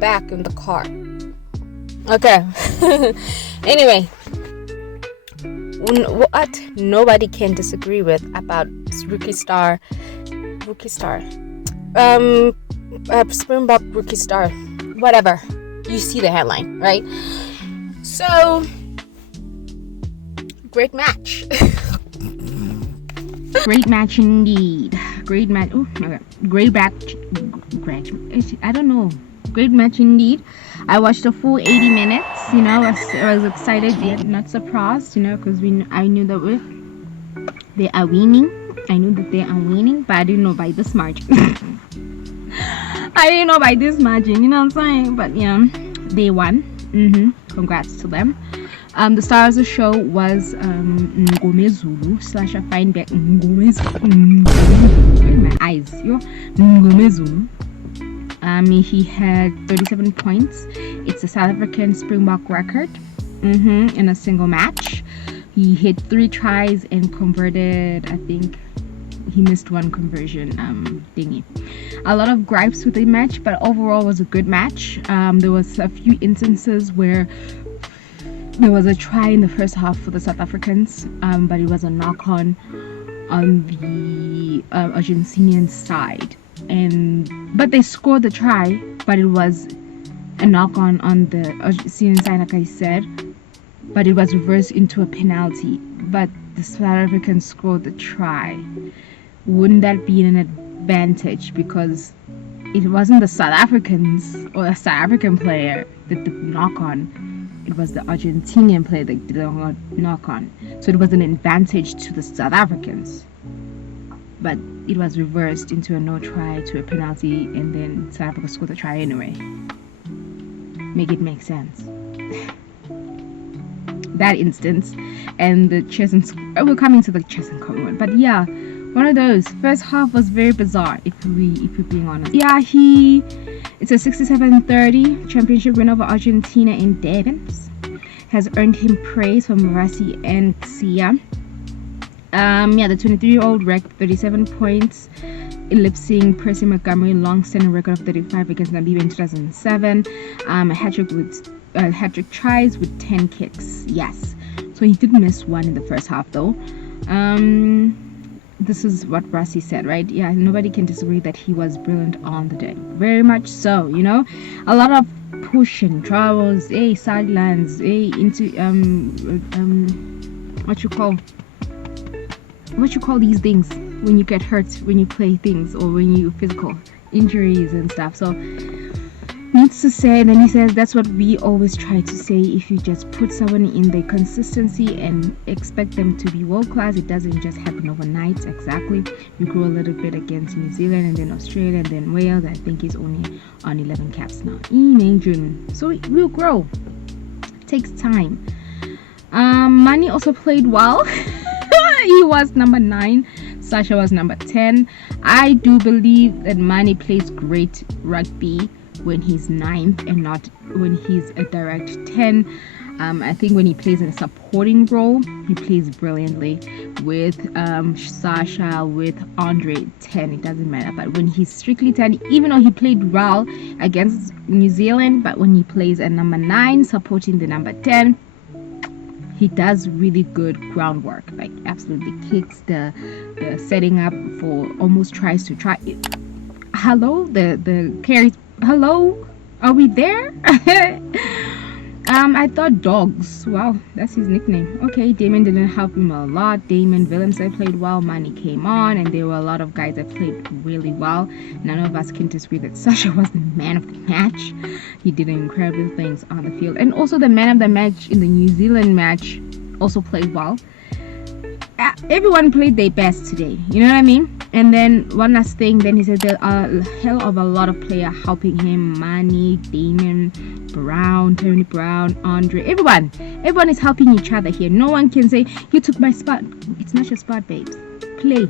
back in the car. Okay. Anyway, what nobody can disagree with about rookie star, Springbok rookie star, whatever. You see the headline, right? So, great match. Great match indeed. Great match. Oh my god. Great match. I don't know. Great match indeed. I watched the full 80 minutes. You know, I was excited yet not surprised. You know, because I knew that they are winning. I knew that they are winning, but I didn't know by this margin. You know what I'm saying? But yeah, they won. Congrats to them. The star of the show was Ngomezulu / Feinberg. My eyes, Ngomezulu. He had 37 points. It's a South African Springbok record in a single match. He hit 3 tries and converted, I think he missed 1 conversion thingy. A lot of gripes with the match, but overall was a good match. There was a few instances where there was a try in the first half for the South Africans, but it was a knock-on the Argentinian side. But they scored the try, but it was a knock-on the Argentinian side, like I said, but it was reversed into a penalty. But the South Africans scored the try. Wouldn't that be an advantage? Because it wasn't the South Africans or a South African player that did knock-on. It was the Argentinian player that did a knock-on. So it was an advantage to the South Africans. But it was reversed into a no try to a penalty, and then South Africa scored the try anyway. Make it make sense. That instance. And the chess and we're coming to the chess and common one. But yeah, one of those. First half was very bizarre, if we're being honest. Yeah, it's a 67-30 championship win over Argentina in Durban. Has earned him praise from Rassi and Xia. The 23-year-old racked 37 points, ellipsing Percy Montgomery's long-standing record of 35 against Namibia in 2007. A hat-trick tries with 10 kicks. Yes. So he did miss 1 in the first half though. This is what Rassi said, right? Yeah, nobody can disagree that he was brilliant on the day. Very much so, you know. A lot of pushing, travels, sidelines, into what you call these things when you get hurt when you play things, or when you physical injuries and stuff. So needs to say, then he says that's what we always try to say. If you just put someone in the consistency and expect them to be world class, it doesn't just happen overnight. Exactly. We grow a little bit against New Zealand, and then Australia, and then Wales. I think he's only on 11 caps now in June, so we'll grow. It takes time. Mani also played well. He was number 9. Sasha was number 10. I do believe that Mani plays great rugby when he's 9th and not when he's a direct 10. I think when he plays in a supporting role, he plays brilliantly with Sasha, with Andre 10. It doesn't matter. But when he's strictly 10, even though he played well against New Zealand, but when he plays at number 9, supporting the number 10, he does really good groundwork, like absolutely kicks, the setting up for almost tries to try. Hello, the carries. Hello, are we there? I thought dogs. Wow, that's his nickname. Okay, Damon didn't help him a lot. Damon Willems played well. Mani came on, and there were a lot of guys that played really well. None of us can disagree that Sasha was the man of the match. He did incredible things on the field, and also the man of the match in the New Zealand match also played well. Everyone played their best today, you know what I mean? And then one last thing, then he said there are a hell of a lot of players helping him. Mani, Damon, Brown, Tony Brown, Andre, everyone is helping each other here. No one can say you took my spot. It's not your spot, babes. Play.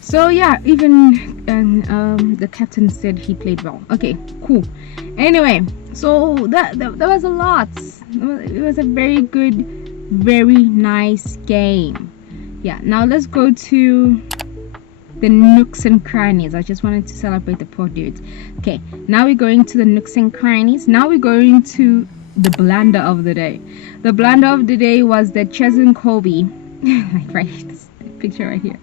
So yeah, even the captain said he played well. Okay, cool. Anyway, so that was a lot. It was a very good, very nice game. Yeah, now let's go to the nooks and crannies. I just wanted to celebrate the poor dudes. Okay, now we're going to the nooks and crannies. Now we're going to the blunder of the day. The blunder of the day was that Cheslin Colby, like right, this picture right here.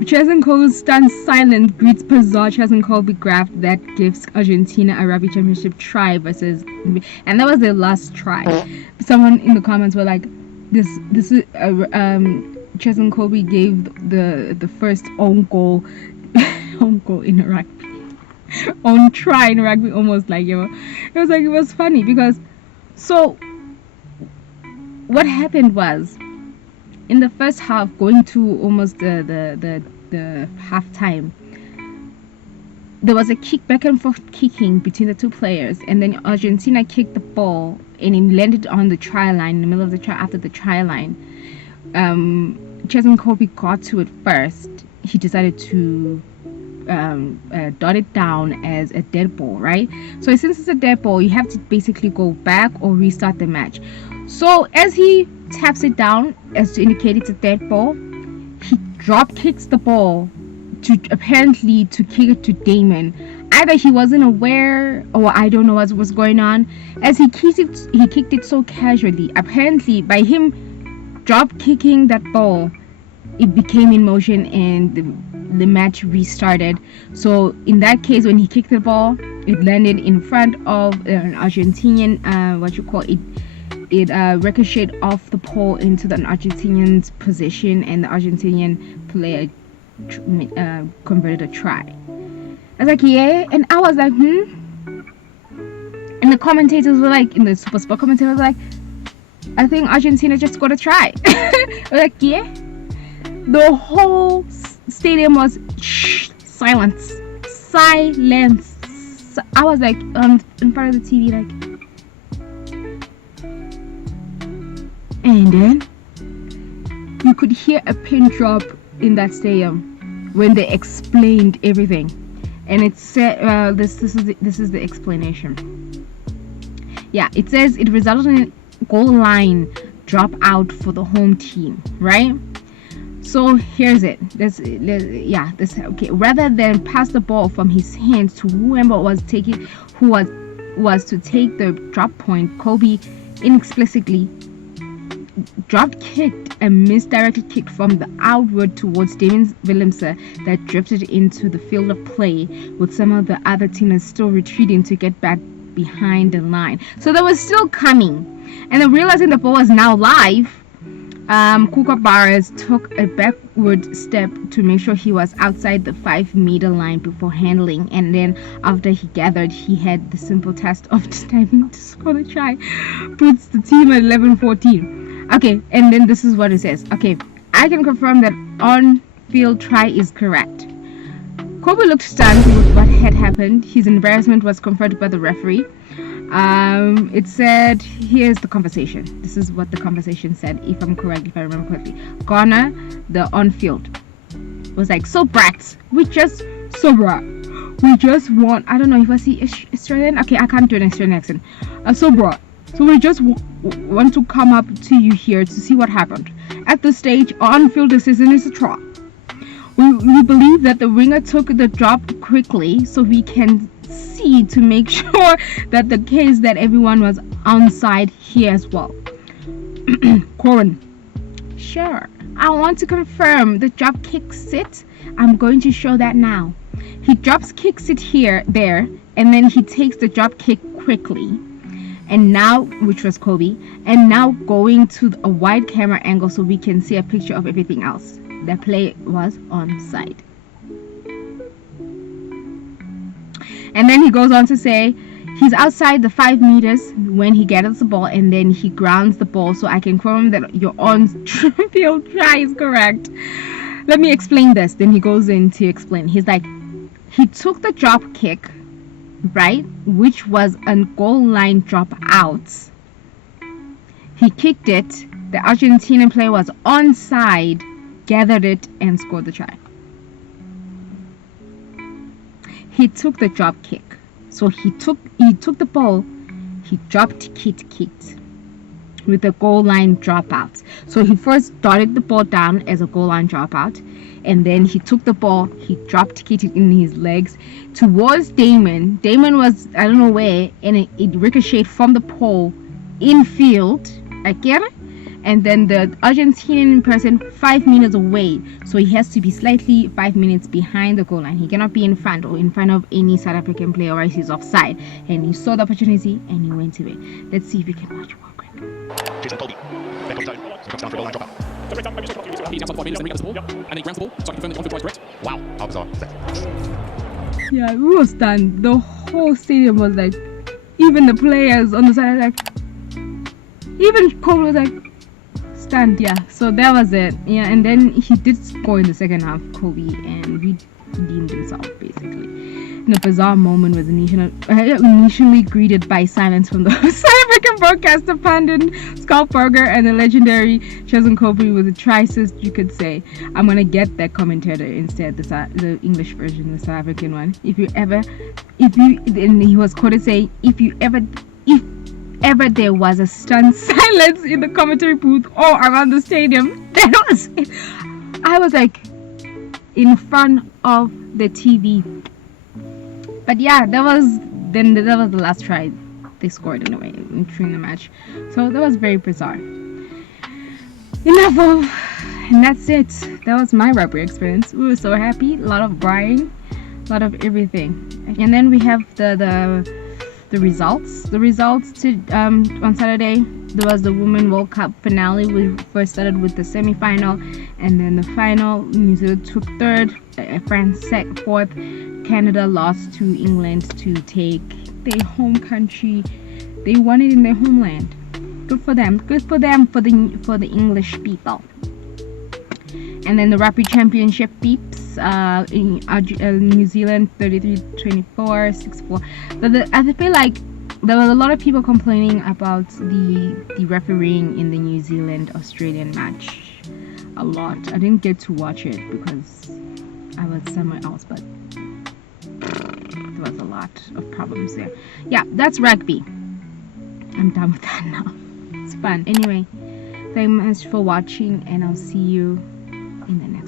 Cheslin Colby stands silent, greets bizarre Cheslin Colby graph that gives Argentina a rugby championship try versus, and that was their last try. Someone in the comments were like, this is Cheslin Colby gave the first own goal in rugby, own try in rugby, almost like, you know, it was funny because so what happened was, in the first half, going to almost the halftime, there was a kick, back and forth kicking between the two players, and then Argentina kicked the ball and it landed on the try line, in the middle of the try, after the try line. Cheslin Colby got to it first. He decided to dot it down as a dead ball, right? So since it's a dead ball, you have to basically go back or restart the match. So as he taps it down as to indicate it's a dead ball, he drop kicks the ball to apparently to kick it to Damon. Either he wasn't aware, or I don't know what was going on. As he kicked it so casually. Apparently, by him drop kicking that ball, it became in motion and the match restarted. So in that case, when he kicked the ball, it landed in front of an Argentinian, it ricocheted off the pole into the Argentinian's position, and the Argentinian player converted a try. I was like, yeah, and I was like, and the commentators were like, in the Super Sport commentators were like, I think Argentina just scored a try. I was like, yeah. The whole stadium was silence. I was like in front of the TV, like, and then you could hear a pin drop in that stadium when they explained everything, and it said this is the explanation. Yeah, it says it resulted in a goal line drop out for the home team, right? So here's it. Okay. Rather than pass the ball from his hands to whoever was to take the drop point, Kobe inexplicably drop kicked a misdirected kick from the outward towards Damon Willemse that drifted into the field of play, with some of the other teamers still retreating to get back behind the line. So they were still coming, and then realizing the ball was now live, Kuka Barres took a backward step to make sure he was outside the 5-meter line before handling, and then after he gathered he had the simple task of timing to score the try, puts the team at 11-14. Okay, and then this is what it says. Okay, I can confirm that on-field try is correct. Kobe looked stunned with what had happened. His embarrassment was confirmed by the referee. It said, here's the conversation. This is what the conversation said, if I remember correctly. Garner, the on-field, was like, so brats, we just want, I don't know if I see Australian. Okay, I can't do an Australian accent. So brat, so we just want to come up to you here to see what happened. At this stage, on-field decision is a draw. We believe that the winger took the drop quickly, so we can see to make sure that the case that everyone was onside here as well. Corin, sure. I want to confirm the drop kicks it. I'm going to show that now. He drops kicks it there, and then he takes the drop kick quickly. And now, which was Kobe, and now going to a wide camera angle so we can see a picture of everything else. The play was onside. And then he goes on to say he's outside the 5 meters when he gathers the ball, and then he grounds the ball, so I can confirm that your on-field try is correct. Let me explain this. Then he goes in to explain. He's like, he took the drop kick, right, which was a goal line drop out. He kicked it. The Argentinian player was onside, gathered it, and scored the try. He took the drop kick. So he took the ball, he dropped kicked. with a goal line dropout. So he first dotted the ball down as a goal line dropout, and then he took the ball, he drop kicked it in his legs towards Damon. Damon was, I don't know where, and it ricocheted from the pole infield again, and then the Argentinian person 5 meters away, so he has to be slightly 5 minutes behind the goal line. He cannot be in front or in front of any South African player, or he's offside. And he saw the opportunity and he went to it. Let's see if we can watch more quick. Jason Colby. Back on time. Drops down for a goal line dropout. He's outside the 5 meters and he grabs the ball. And he grabs the ball, so I can confirm that the on-field try is correct. Wow, how bizarre is that? Yeah, we were stunned. The whole stadium was like, even the players on the side, like, even Cole was like, stunned. Yeah, so that was it. Yeah, and then he did score in the second half, Kobe, and redeemed himself basically. In a bizarre moment, was initially greeted by silence from the South African broadcaster pundit Scott Burger and the legendary Jason Kobe with a tricist, you could say. I'm gonna get that commentator instead, the English version, the South African one. And he was quoted saying, if ever there was a stunned silence in the commentary booth or around the stadium, that was it. I was like in front of the TV. But yeah, that was the last try they scored in a way during the match. So that was very bizarre. And that's it. That was my rugby experience. We were so happy. A lot of crying, a lot of everything. And then we have the results. The results on Saturday, there was the Women World Cup finale. We first started with the semi-final, and then the final. New Zealand took third, France fourth. Canada lost to England to take their home country. They won it in their homeland. Good for them. Good for them, for the English people. And then the Rugby Championship beeps in New Zealand 33-24, 6-4. But I feel like there was a lot of people complaining about the refereeing in the New Zealand Australian match. A lot. I didn't get to watch it because I was somewhere else, but there was a lot of problems there. Yeah, that's rugby. I'm done with that now. It's fun. Anyway, thank you much for watching, and I'll see you in the next